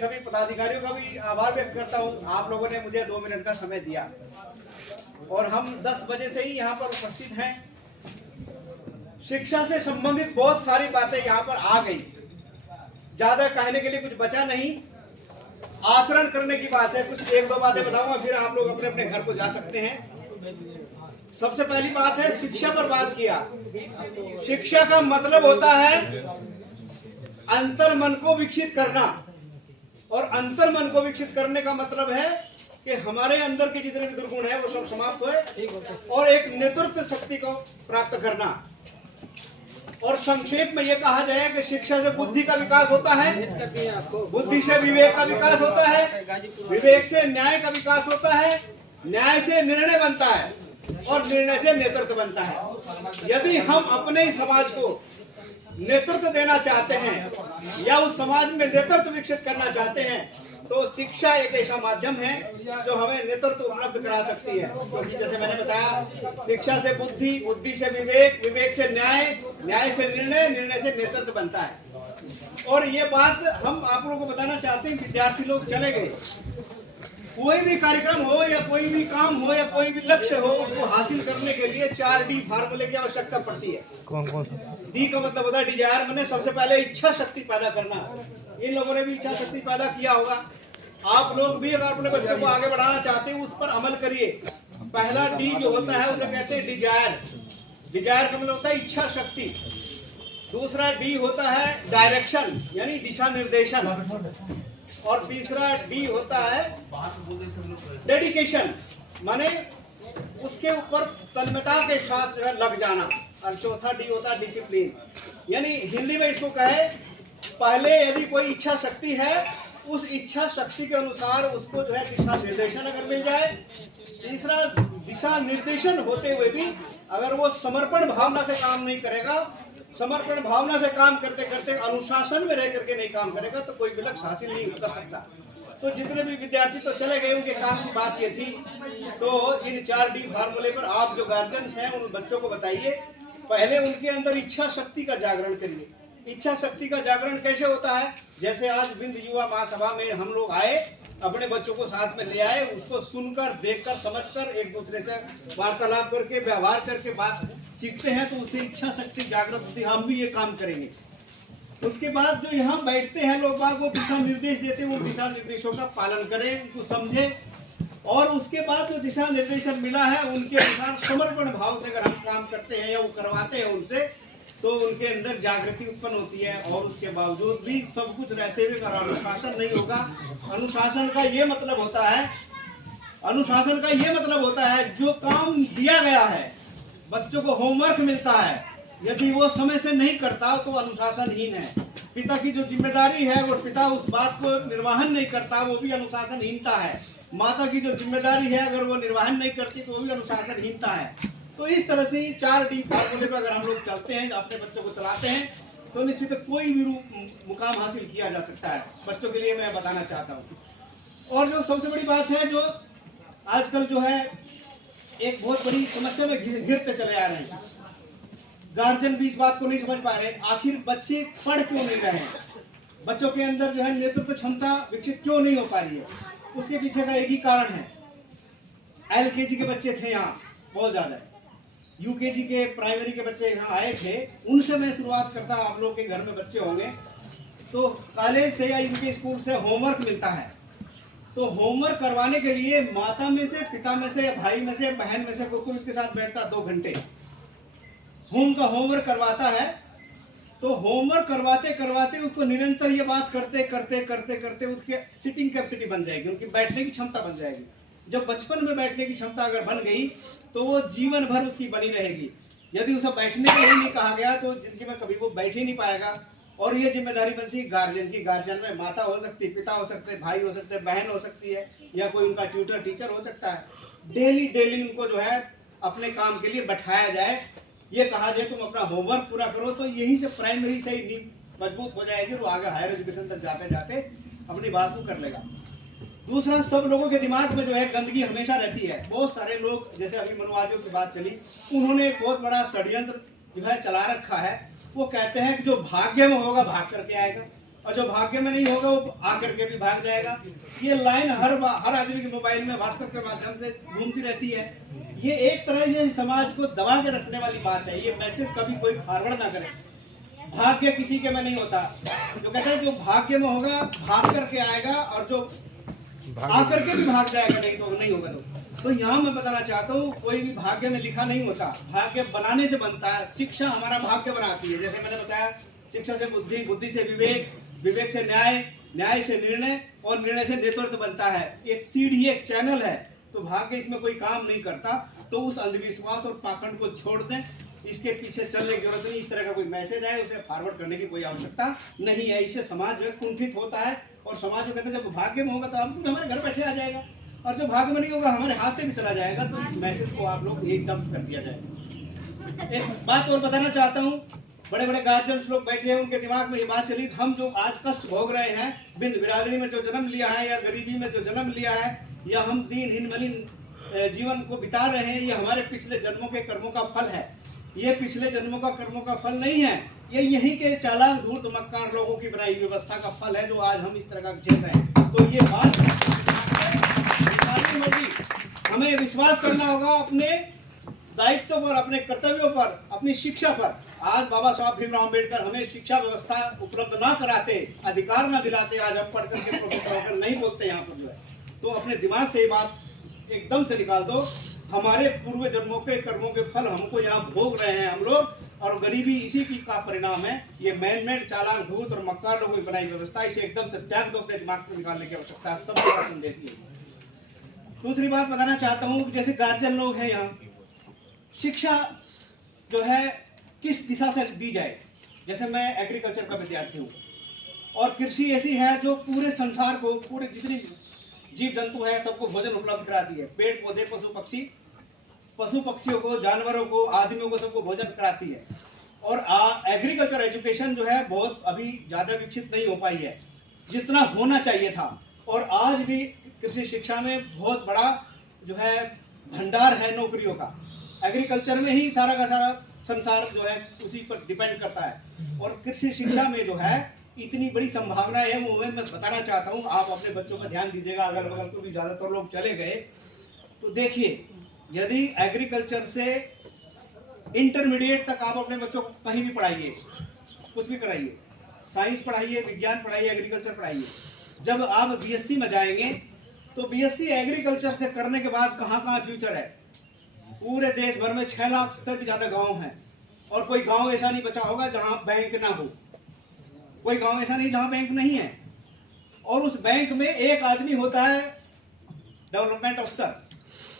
सभी पदाधिकारियों का भी आभार व्यक्त करता हूँ। आप लोगों ने मुझे 2 मिनट का समय दिया और हम 10 बजे से ही यहाँ पर उपस्थित हैं। शिक्षा से संबंधित बहुत सारी बातें यहाँ पर आ गई, ज्यादा कहने के लिए कुछ बचा नहीं। आचरण करने की बात है, कुछ 1-2 बातें बताऊंगा, फिर आप लोग अपने अपने घर को जा सकते हैं। सबसे पहली बात है, शिक्षा पर बात किया। शिक्षा का मतलब होता है अंतर मन को विकसित करना, और अंतर मन को विकसित करने का मतलब है कि हमारे अंदर के जितने भी दुर्गुण है वो सब समाप्त होए और एक नेतृत्व शक्ति को प्राप्त करना। और संक्षेप में ये कहा जाए कि शिक्षा से बुद्धि का विकास होता है, बुद्धि से विवेक का विकास होता है, विवेक से न्याय का विकास होता है, न्याय से निर्णय बनता है और निर्णय से नेतृत्व बनता है। यदि हम अपने ही समाज को नेतृत्व देना चाहते हैं या उस समाज में नेतृत्व विकसित करना चाहते हैं, तो शिक्षा एक ऐसा माध्यम है जो हमें नेतृत्व उपलब्ध करा सकती है। क्योंकि जैसे मैंने बताया, शिक्षा से बुद्धि, बुद्धि से विवेक, विवेक से न्याय, न्याय से निर्णय, निर्णय से नेतृत्व बनता है। और ये बात हम आप लोगों को बताना चाहते हैं। विद्यार्थी लोग चले गए, कोई भी कार्यक्रम हो या कोई भी काम हो या कोई भी लक्ष्य हो, उसको हासिल करने के लिए 4D फार्मूले की आवश्यकता पड़ती है। कौन? डी का मतलब होता है डिजायर, मैंने सबसे पहले इच्छा शक्ति पैदा करना। इन लोगों ने भी इच्छा शक्ति पैदा किया होगा। आप लोग भी अगर अपने बच्चों को आगे बढ़ाना चाहते हैं, उस पर अमल करिए। पहला डी जो होता है उसे कहते हैं डिजायर। डिजायर का मतलब होता है इच्छा शक्ति। दूसरा डी होता है डायरेक्शन, यानी दिशा निर्देशन। और तीसरा डी होता है डेडिकेशन, माने उसके ऊपर तन्मयता के साथ जो है लग जाना। और चौथा डी होता है डिसिप्लिन, यानी हिंदी में इसको कहे, पहले यदि कोई इच्छा शक्ति है, उस इच्छा शक्ति के अनुसार उसको जो है दिशा निर्देशन अगर मिल जाए। तीसरा, दिशा निर्देशन होते हुए भी अगर वो समर्पण भावना से काम नहीं करेगा, समर्पण भावना से काम करते करते अनुशासन में रह करके नहीं काम करेगा, तो कोई भी लक्ष्य हासिल नहीं कर सकता। तो जितने भी विद्यार्थी तो चले गए, उनके काम की बात ये थी। तो इन 4D फार्मूले पर आप जो गार्जियंस हैं उन बच्चों को बताइए, पहले उनके अंदर इच्छा शक्ति का जागरण करिए। इच्छा शक्ति का जागरण कैसे होता है? जैसे आज बिंद युवा महासभा में हम लोग आए, अपने बच्चों को साथ में ले आए, उसको सुनकर, देखकर, समझकर, एक दूसरे से वार्तालाप करके, व्यवहार करके बात सीखते हैं, तो उससे इच्छा शक्ति जागृत होती है, हम भी ये काम करेंगे। उसके बाद जो यहाँ बैठते हैं लोग बाग, वो दिशा निर्देश देते हैं, वो दिशा निर्देशों का पालन करें, उनको समझे, और उसके बाद जो दिशा निर्देशन मिला है उनके अनुसार समर्पण भाव से अगर हम काम करते हैं या वो करवाते हैं उनसे, तो उनके अंदर जागृति उत्पन्न होती है। और उसके बावजूद भी सब कुछ रहते हुए अगर अनुशासन नहीं होगा, अनुशासन का ये मतलब होता है, अनुशासन का ये मतलब होता है जो काम दिया गया है, बच्चों को होमवर्क मिलता है, यदि वो समय से नहीं करता तो अनुशासनहीन है। पिता की जो जिम्मेदारी है और पिता उस बात को निर्वाहन नहीं करता, वो भी अनुशासनहीनता है। माता की जो जिम्मेदारी है अगर वो निर्वाहन नहीं करती तो वो भी अनुशासनहीनता है। तो इस तरह से 4D फार्मूले पर अगर हम लोग चलते हैं, अपने बच्चों को चलाते हैं, तो निश्चित कोई भी मुकाम हासिल किया जा सकता है। बच्चों के लिए मैं बताना चाहता हूँ। और जो सबसे बड़ी बात है, जो आजकल जो है एक बहुत बड़ी समस्या में घिरते चले आ रहे हैं, गार्जियन भी इस बात को नहीं समझ पा रहे, आखिर बच्चे पढ़ क्यों नहीं रहे हैं, बच्चों के अंदर जो है नेतृत्व क्षमता विकसित क्यों नहीं हो पा रही है। उसके पीछे का एक ही कारण है, LKG के बच्चे थे यहाँ बहुत ज्यादा, UKG के प्राइमरी के बच्चे यहाँ आए थे, उनसे मैं शुरुआत करता। आप लोग के घर में बच्चे होंगे तो कॉलेज से या इनके स्कूल से होमवर्क मिलता है, तो होमवर्क करवाने के लिए माता में से, पिता में से, भाई में से, बहन में से कोई उसके साथ बैठता 2 घंटे का होमवर्क करवाता है। तो होमवर्क करवाते करवाते उसको निरंतर ये बात करते करते करते करते उसके सिटिंग कैपेसिटी बन जाएगी, उनकी बैठने की क्षमता बन जाएगी। जब बचपन में बैठने की क्षमता अगर बन गई तो वो जीवन भर उसकी बनी रहेगी। यदि उसे बैठने के लिए नहीं कहा गया तो जिंदगी में कभी वो बैठ ही नहीं पाएगा। और ये जिम्मेदारी बनती है गार्जियन की। गार्जियन में माता हो सकती है, पिता हो सकते हैं, भाई हो सकते हैं, बहन हो सकती है, या कोई उनका ट्यूटर टीचर हो सकता है। डेली उनको जो है अपने काम के लिए बैठाया जाए, ये कहा जाए तुम अपना होमवर्क पूरा करो, तो यहीं से प्राइमरी से ही नींव मजबूत हो जाएगी और आगे हायर एजुकेशन तक जाते जाते अपनी बात को कर लेगा। दूसरा, सब लोगों के दिमाग में जो है गंदगी हमेशा रहती है। बहुत सारे लोग, जैसे अभी मनुवादियों की बात चली, उन्होंने एक बहुत बड़ा षड्यंत्र जो है चला रखा है। वो कहते हैं कि जो भाग्य में होगा भाग करके आएगा। और जो भाग्य में नहीं होगा वो आकर के भी भाग जाएगा। ये लाइन हर आदमी के मोबाइल में व्हाट्सएप के माध्यम से घूमती रहती है। ये एक तरह ये समाज को दबा के रखने वाली बात है। ये मैसेज कभी कोई फॉरवर्ड ना करे। भाग्य किसी के में नहीं होता। जो कहते हैं जो भाग्य में होगा भाग करके आएगा, और जो आकर के भी भाग जाएगा नहीं तो नहीं होगा। तो यहाँ मैं बताना चाहता हूँ, कोई भी भाग्य में लिखा नहीं होता, भाग्य बनाने से बनता है। शिक्षा हमारा भाग्य बनाती है। जैसे मैंने बताया, शिक्षा से बुद्धि, बुद्धि से विवेक, विवेक से न्याय, न्याय से निर्णय, और निर्णय से नेतृत्व बनता है। एक सीढ़ी, एक चैनल है। तो भाग्य इसमें कोई काम नहीं करता। तो उस अंधविश्वास और पाखंड को छोड़ दें, इसके पीछे चलने की जरूरत नहीं। इस तरह का कोई मैसेज आए उसे फॉरवर्ड करने की कोई आवश्यकता नहीं है। इससे समाज जो है कुंठित होता है, और समाज जो कहते हैं जब भाग्य में होगा तो आप हमारे घर बैठे आ जाएगा, और जो भाग्य में नहीं होगा हमारे हाथ से भी चला जाएगा। तो इस मैसेज को आप लोग एक डंप कर दिया जाए। एक बात और बताना चाहता हूँ, बड़े बड़े गार्जियंस लोग बैठे हैं, उनके दिमाग में ये बात चली, हम जो आज कष्ट भोग रहे हैं, बिन बिरादरी में जो जन्म लिया है, या गरीबी में जो जन्म लिया है, या हम दीनहीन मलिन जीवन को बिता रहे हैं, ये हमारे पिछले जन्मों के कर्मों का फल है। ये पिछले जन्मों का कर्मों का फल नहीं है, ये यहीं के चालाक धूर्त मक्कार लोगों की बनाई व्यवस्था का फल है, जो आज हम इस तरह का झेल रहे हैं। तो ये बात हमें विश्वास करना होगा अपने दायित्व पर, अपने कर्तव्यों पर, अपनी शिक्षा पर। आज बाबा साहब भीमराव अम्बेडकर हमें शिक्षा व्यवस्था उपलब्ध ना कराते, अधिकार ना दिलाते, आज हम पढ़ करके प्रोफेसर होकर नहीं बोलते यहाँ पर जो है। तो अपने दिमाग से ये बात एकदम से निकाल दो। हमारे पूर्व जन्मों के कर्मों के फल हमको यहाँ भोग रहे हैं हम लोग, और गरीबी इसी की का परिणाम है। ये मैन मेड चालाक धूत और मक्कार लोगों की बनाई व्यवस्था, इसे एकदम से त्याग दो, अपने दिमाग को निकालने की आवश्यकता है। सबसे बड़ा संदेश ये। दूसरी बात बताना चाहता हूँ, जैसे गार्जियन लोग हैं यहाँ, शिक्षा जो है किस दिशा से दी जाए। जैसे मैं एग्रीकल्चर का विद्यार्थी हूँ, और कृषि ऐसी है जो पूरे संसार को, पूरे जितनी जीव जंतु है सबको भोजन उपलब्ध कराती है। पेड़ पौधे, पशु पक्षियों को, जानवरों को, आदमियों को, सबको भोजन कराती है। और एग्रीकल्चर एजुकेशन जो है बहुत अभी ज़्यादा विकसित नहीं हो पाई है जितना होना चाहिए था। और आज भी कृषि शिक्षा में बहुत बड़ा जो है भंडार है नौकरियों का। एग्रीकल्चर में ही सारा का सारा संसार जो है उसी पर डिपेंड करता है। और कृषि शिक्षा में जो है इतनी बड़ी संभावनाएं है, वो मैं बताना चाहता हूँ। आप अपने बच्चों पर ध्यान दीजिएगा। अगल बगल को भी ज़्यादातर लोग चले गए तो देखिए, यदि एग्रीकल्चर से इंटरमीडिएट तक आप अपने बच्चों को कहीं भी पढ़ाइए, कुछ भी कराइए, साइंस पढ़ाइए, विज्ञान पढ़ाइए, एग्रीकल्चर पढ़ाइए, जब आप बीएससी में जाएंगे तो बीएससी एग्रीकल्चर से करने के बाद कहाँ कहाँ फ्यूचर है। पूरे देश भर में 6 लाख से भी ज़्यादा गांव हैं, और कोई गांव ऐसा नहीं बचा होगा जहां बैंक ना हो। कोई गांव ऐसा नहीं जहां बैंक नहीं है। और उस बैंक में एक आदमी होता है डेवलपमेंट अफसर,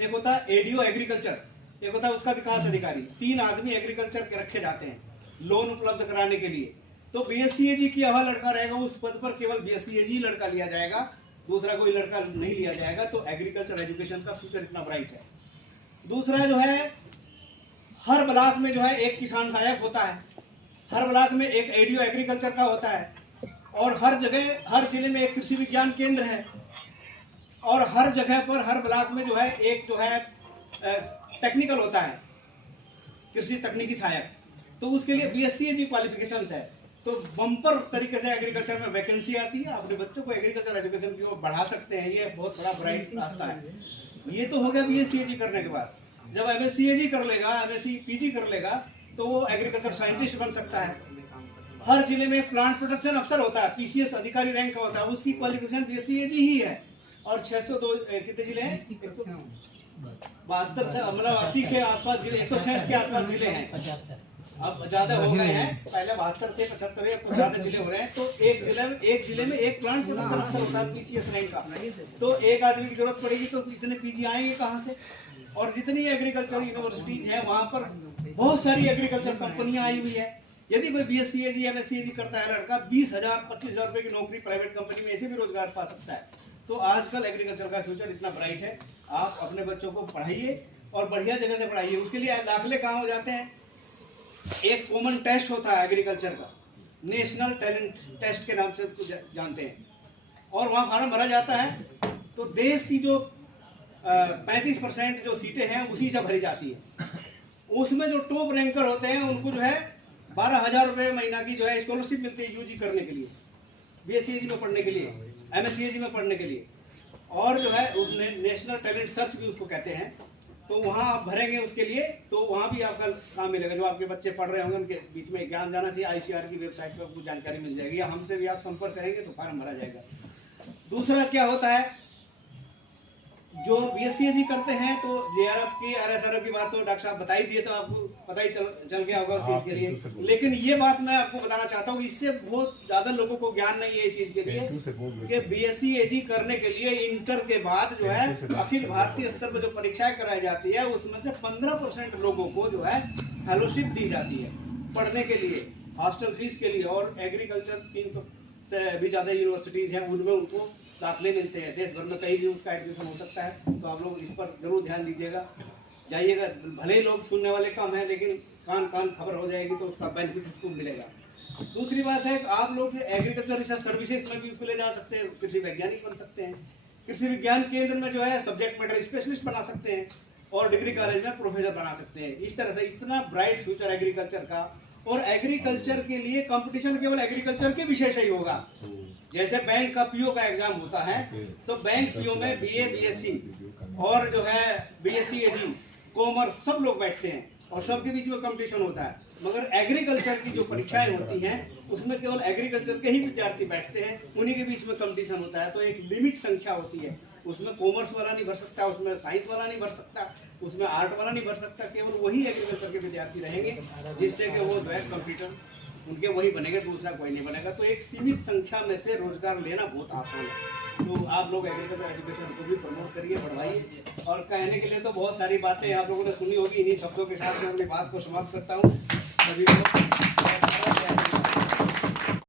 एक होता है एडीओ एग्रीकल्चर, एक होता है उसका विकास अधिकारी। 3 आदमी एग्रीकल्चर के रखे जाते हैं लोन उपलब्ध कराने के लिए। तो बीएससीएजी किया हुआ लड़का रहेगा उस पद पर, केवल बीएससीएजी लड़का लिया जाएगा, दूसरा कोई लड़का नहीं लिया जाएगा। तो एग्रीकल्चर एजुकेशन का फ्यूचर इतना ब्राइट है। दूसरा जो है, हर ब्लॉक में जो है एक किसान सहायक होता है, हर ब्लॉक में एक एडीओ एग्रीकल्चर का होता है, और हर जगह, हर जिले में एक कृषि विज्ञान केंद्र है, और हर जगह पर, हर ब्लॉक में जो है एक जो है टेक्निकल होता है, कृषि तकनीकी सहायक। तो उसके लिए बीएससीएजी क्वालिफिकेशंस है। तो बम्पर तरीके से एग्रीकल्चर में वैकेंसी आती है। अपने बच्चों को एग्रीकल्चर एजुकेशन की ओर बढ़ा सकते हैं। ये बहुत बड़ा ब्राइट रास्ता है। ये तो हो गया बीएससीएजी करने के बाद। जब एमएससीएजी कर लेगा, एमएससी पीजी कर लेगा, तो वो एग्रीकल्चर साइंटिस्ट बन सकता है। हर जिले में प्लांट प्रोटेक्शन अफसर होता है, पीसीएस अधिकारी रैंक का होता है, उसकी क्वालिफिकेशन बीएससीएजी ही है। और 602 कितने जिले हैं? 72 से, मतलब 80 के आसपास जिले, 166 के आसपास जिले हैं। अब ज्यादा हो गए हैं, पहले 72 थे, 75 अब तो ज्यादा जिले हो रहे हैं। तो एक जिले में एक प्लांट प्रोटेक्शन अफसर होता है पीसीएस रैंक का। तो एक आदमी की जरूरत पड़ेगी तो इतने पीजी आएंगे कहाँ से? और जितनी एग्रीकल्चर यूनिवर्सिटीज हैं वहाँ पर बहुत सारी एग्रीकल्चर कंपनियां आई हुई है। यदि कोई बीएससीएजी एमएससीएजी करता है लड़का, 20,000 25,000 रुपए की नौकरी प्राइवेट कंपनी में ऐसे भी रोजगार पा सकता है। तो आजकल एग्रीकल्चर का फ्यूचर इतना ब्राइट है। आप अपने बच्चों को पढ़ाइए और बढ़िया जगह से पढ़ाइए। उसके लिए दाखिले कहाँ हो जाते हैं? एक कॉमन टेस्ट होता है एग्रीकल्चर का, नेशनल टैलेंट टेस्ट के नाम से उसको जानते हैं, और वहाँ फॉर्म भरा जाता है। तो देश की जो 35% जो सीटें हैं उसी से भरी जाती है। उसमें जो टॉप रैंकर होते हैं उनको जो है 12,000 रुपये महीना की जो है स्कॉलरशिप मिलती है यूजी करने के लिए। BSc में पढ़ने के लिए, MSc में पढ़ने के लिए, और जो है उसने नेशनल टैलेंट सर्च भी उसको कहते हैं, तो वहाँ आप भरेंगे उसके लिए, तो वहाँ भी आपका काम मिलेगा। जो आपके बच्चे पढ़ रहे होंगे उनके बीच में ज्ञान जाना चाहिए, ICAR की वेबसाइट पर आपको जानकारी मिल जाएगी, या हमसे भी आप संपर्क करेंगे तो फॉर्म भरा जाएगा। दूसरा क्या होता है, जो BSc करते हैं तो JRF की RSRF की बात तो डॉक्टर साहब बता ही दिए, तो आपको पता ही चल गया होगा उस चीज़ के लिए। लेकिन ये बात मैं आपको बताना चाहता हूँ, इससे बहुत ज़्यादा लोगों को ज्ञान नहीं है इस चीज़ के लिए कि BSc करने के लिए इंटर के बाद जो है अखिल भारतीय स्तर पर जो परीक्षाएं कराई जाती है उसमें से 15% लोगों को जो है फेलोशिप दी जाती है पढ़ने के लिए, हॉस्टल फीस के लिए, और एग्रीकल्चर 300 से भी ज़्यादा यूनिवर्सिटीज़ हैं उनमें उनको दाखिले मिलते हैं। देश भर में कहीं भी उसका एडमिशन हो सकता है, तो आप लोग इस पर जरूर ध्यान दीजिएगा, जाइएगा। भले ही लोग सुनने वाले कम हैं, लेकिन कान खबर हो जाएगी तो उसका बेनिफिट उसको मिलेगा। दूसरी बात है कि आप लोग एग्रीकल्चर रिसर्च सर्विसेज में भी उसको ले जा सकते हैं, कृषि वैज्ञानिक बन सकते हैं, कृषि विज्ञान केंद्र में जो है सब्जेक्ट मैटर स्पेशलिस्ट बना सकते हैं, और डिग्री कॉलेज में प्रोफेसर बना सकते हैं। इस तरह से इतना ब्राइट फ्यूचर एग्रीकल्चर का, और एग्रीकल्चर के लिए कंपटीशन केवल एग्रीकल्चर के विषय से ही होगा। जैसे बैंक का PO का एग्जाम होता है, तो बैंक PO में BA BSc और जो है BSc AG कॉमर्स सब लोग बैठते हैं, और सबके बीच में कंपटीशन होता है। मगर एग्रीकल्चर की जो परीक्षाएं होती हैं उसमें केवल एग्रीकल्चर के ही विद्यार्थी बैठते हैं, उन्हीं के बीच में कंपटीशन होता है। तो एक लिमिट संख्या होती है, उसमें कॉमर्स वाला नहीं भर सकता, उसमें साइंस वाला नहीं भर सकता, उसमें आर्ट वाला नहीं भर सकता, केवल वही एग्रीकल्चर के विद्यार्थी रहेंगे, जिससे कि वो जो है कंप्यूटर उनके वही बनेंगे, दूसरा कोई नहीं बनेगा। तो एक सीमित संख्या में से रोजगार लेना बहुत आसान है। तो आप लोग एग्रीकल्चर एजुकेशन को भी प्रमोट करिए, बढ़वाइए। और कहने के लिए तो बहुत सारी बातें आप लोगों ने सुनी होगी, इन्हीं शब्दों के साथ मैं अपनी बात को समाप्त करता हूँ।